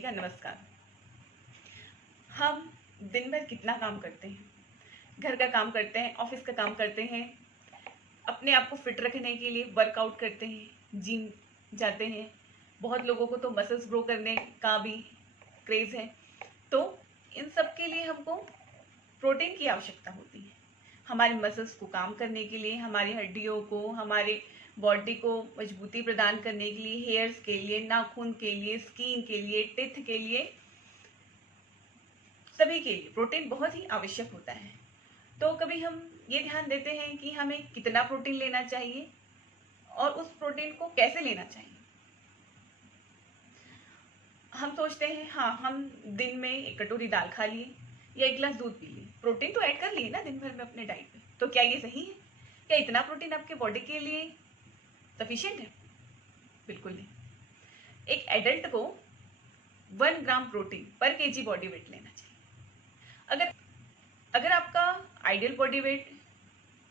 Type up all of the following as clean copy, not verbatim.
का नमस्कार। हम दिन भर कितना काम करते हैं, घर का काम करते हैं, ऑफिस का काम करते हैं, अपने आप को फिट रखने के लिए वर्कआउट करते हैं, जिम जाते हैं। बहुत लोगों को तो मसल्स ग्रो करने का भी क्रेज है। तो इन सब के लिए हमको प्रोटीन की आवश्यकता होती है। हमारे मसल्स को काम करने के लिए, हमारी हड्डियों को, हमारे बॉडी को मजबूती प्रदान करने के लिए, हेयर्स के लिए, नाखून के लिए, स्किन के लिए, टिथ के लिए, सभी के लिए प्रोटीन बहुत ही आवश्यक होता है। तो कभी हम ये ध्यान देते हैं कि हमें कितना प्रोटीन लेना चाहिए और उस प्रोटीन को कैसे लेना चाहिए। हम सोचते हैं हाँ, हम दिन में एक कटोरी दाल खा लिए या एक गिलास दूध पी लिए, प्रोटीन तो ऐड कर लिए ना दिन भर में अपने डाइट में। तो क्या ये सही है? क्या इतना प्रोटीन आपके बॉडी के लिए सफिशिएंट है? बिल्कुल नहीं। एक एडल्ट को 1 ग्राम प्रोटीन पर केजी बॉडी वेट लेना चाहिए। अगर अगर आपका आइडियल बॉडी वेट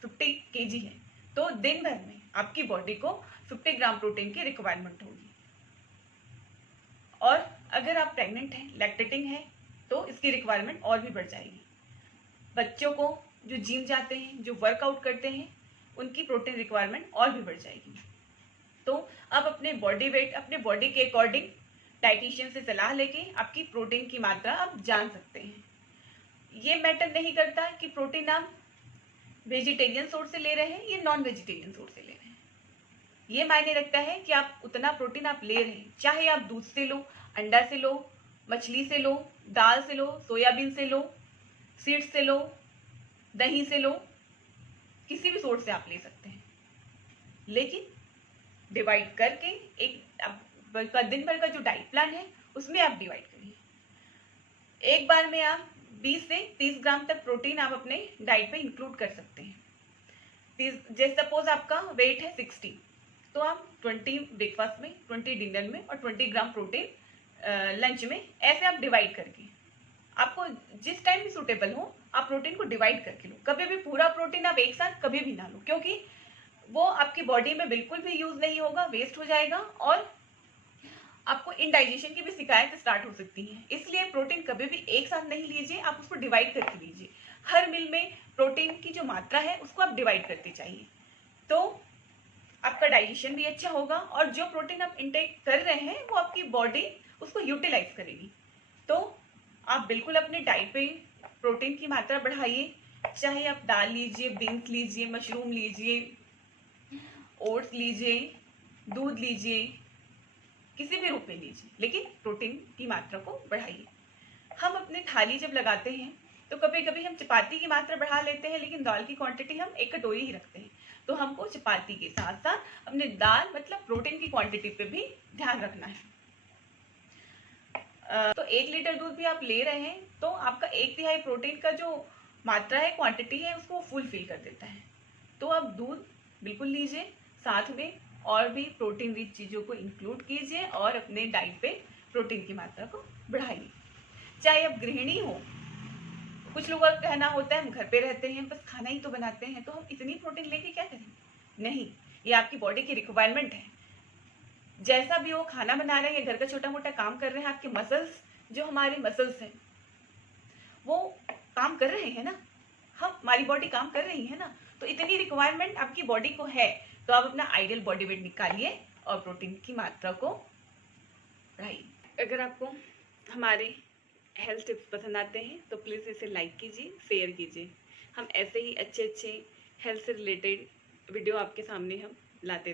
50 केजी है तो दिन भर में आपकी बॉडी को 50 ग्राम प्रोटीन की रिक्वायरमेंट होगी। और अगर आप प्रेग्नेंट हैं, लैक्टेटिंग है, तो इसकी रिक्वायरमेंट और भी बढ़ जाएगी। बच्चों को जो जिम जाते हैं, जो वर्कआउट करते हैं, उनकी प्रोटीन रिक्वायरमेंट और भी बढ़ जाएगी। तो आप अपने बॉडी वेट, अपने बॉडी के अकॉर्डिंग डाइटिशियन से सलाह लेके आपकी प्रोटीन की मात्रा आप जान सकते हैं। ये मैटर नहीं करता कि प्रोटीन आप वेजिटेरियन सोर्स से ले रहे हैं या नॉन वेजिटेरियन सोर्स से ले रहे हैं। ये मायने रखता है कि आप उतना प्रोटीन आप ले रहे हैं, चाहे आप दूध से लो, अंडा से लो, मछली से लो, दाल से लो, सोयाबीन से लो, सीड्स से लो, दही से लो, किसी भी सोर्स से आप ले सकते हैं। लेकिन डिवाइड करके एक दिन भर का जो डाइट प्लान है उसमें आप डिवाइड करिए। एक बार में आप 20 से 30 ग्राम तक प्रोटीन आप अपने डाइट में इंक्लूड कर सकते हैं। जैसे सपोज आपका वेट है 60, तो आप 20 ब्रेकफास्ट में, 20 डिनर में और 20 ग्राम प्रोटीन लंच में, ऐसे आप डिवाइड करके, आपको जिस टाइम भी सूटेबल हो आप प्रोटीन को डिवाइड करके लो। कभी भी पूरा प्रोटीन आप एक साथ कभी भी ना लो, क्योंकि वो आपकी बॉडी में बिल्कुल भी यूज नहीं होगा, वेस्ट हो जाएगा और आपको इनडाइजेशन की भी शिकायत स्टार्ट हो सकती है। इसलिए प्रोटीन कभी भी एक साथ नहीं लीजिए, आप उसको डिवाइड करके लीजिए। हर मील में प्रोटीन की जो मात्रा है उसको आप डिवाइड करते चाहिए, तो आपका डाइजेशन भी अच्छा होगा और जो प्रोटीन आप इंटेक कर रहे हैं वो आपकी बॉडी उसको यूटिलाइज करेगी। तो आप बिल्कुल अपने डाइट पे प्रोटीन की मात्रा बढ़ाइए, चाहे आप दाल लीजिए, बीन्स लीजिए, मशरूम लीजिए, ओट्स लीजिए, दूध लीजिए, किसी भी रूप में लीजिए, लेकिन प्रोटीन की मात्रा को बढ़ाइए। हम अपने थाली जब लगाते हैं तो कभी कभी हम चपाती की मात्रा बढ़ा लेते हैं, लेकिन दाल की क्वांटिटी हम एक कटोरी ही रखते हैं। तो हमको चपाती के साथ साथ अपने दाल मतलब प्रोटीन की क्वांटिटी पे भी ध्यान रखना है। तो 1 लीटर दूध भी आप ले रहे हैं तो आपका 1/3 प्रोटीन का जो मात्रा है, क्वांटिटी है, उसको फुलफिल कर देता है। तो आप दूध बिल्कुल लीजिए, साथ में और भी प्रोटीन रिच चीज़ों को इंक्लूड कीजिए और अपने डाइट पे प्रोटीन की मात्रा को बढ़ाइए। चाहे आप गृहिणी हो, कुछ लोगों का कहना होता है हम घर पे रहते हैं, बस खाना ही तो बनाते हैं, तो हम इतनी प्रोटीन लेके क्या करेंगे। नहीं, ये आपकी बॉडी की रिक्वायरमेंट है। जैसा भी वो खाना बना रहे हैं, घर का छोटा मोटा काम कर रहे हैं, आपके मसल्स, जो हमारे मसल्स हैं वो काम कर रहे हैं ना, हम हमारी बॉडी काम कर रही है ना, तो इतनी रिक्वायरमेंट आपकी बॉडी को है। तो आप अपना आइडियल बॉडी वेट निकालिए और प्रोटीन की मात्रा को बढ़ाइए। अगर आपको हमारे हेल्थ टिप्स पसंद आते हैं तो प्लीज़ इसे लाइक कीजिए, शेयर कीजिए। हम ऐसे ही अच्छे अच्छे हेल्थ से रिलेटेड वीडियो आपके सामने हम लाते रहें।